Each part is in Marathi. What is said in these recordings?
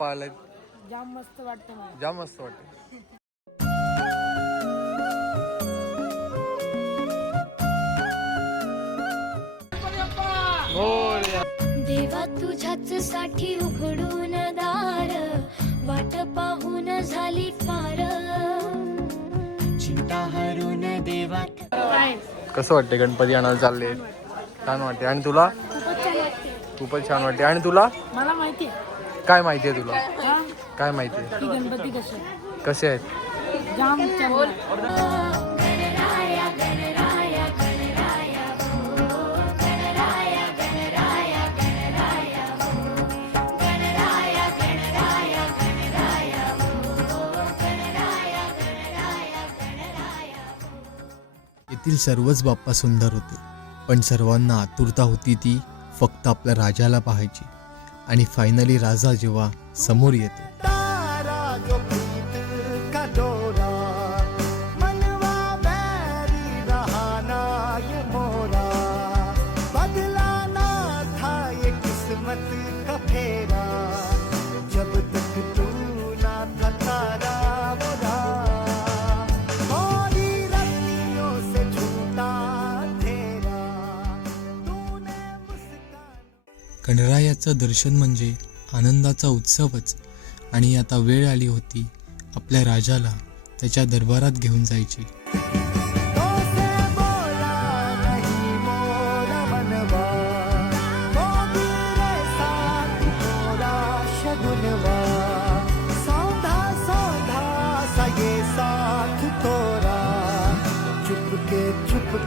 पाहिलं जाम मस्त वाटतं मला. जाम मस्त वाटतं. देवा तुझ्याच साठी उघडून दार. वाट पाहून झाली फार. चिंता हरून देवा. काय कसं वाटते गणपती आणायला चालले? छान वाटते आणि तुला? खूपच छान वाटते खूपच छान वाटते आणि तुला? मला माहिती आहे काय माहिती आहे तुला? हा, काय माहिती आहे? की गणपती कसे आहे. कसे आहेत? जाम छान वाटतं. गणराया गणराया गणराया हो गणराया गणराया गणराया हो गणराया गणराया गणराया हो गणराया गणराया गणराया येथील सर्वच बाप्पा सुंदर होते पण सर्वांना आतुरता होती ती फक्त आपल्या राजाला पाहायची. आणि फायनली राजा जेव्हा समोर येतो. तारा गणरायाचं दर्शन म्हणजे आनंदाचा उत्सवच. आणि आता वेळ आली होती आपल्या राजाला त्याच्या दरबारात घेऊन जायची.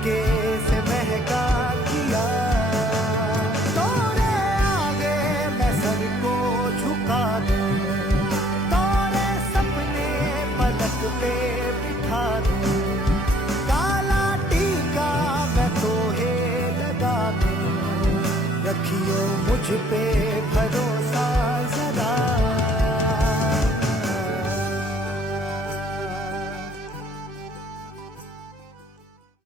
तो रखियो मुझ पे भरोसा।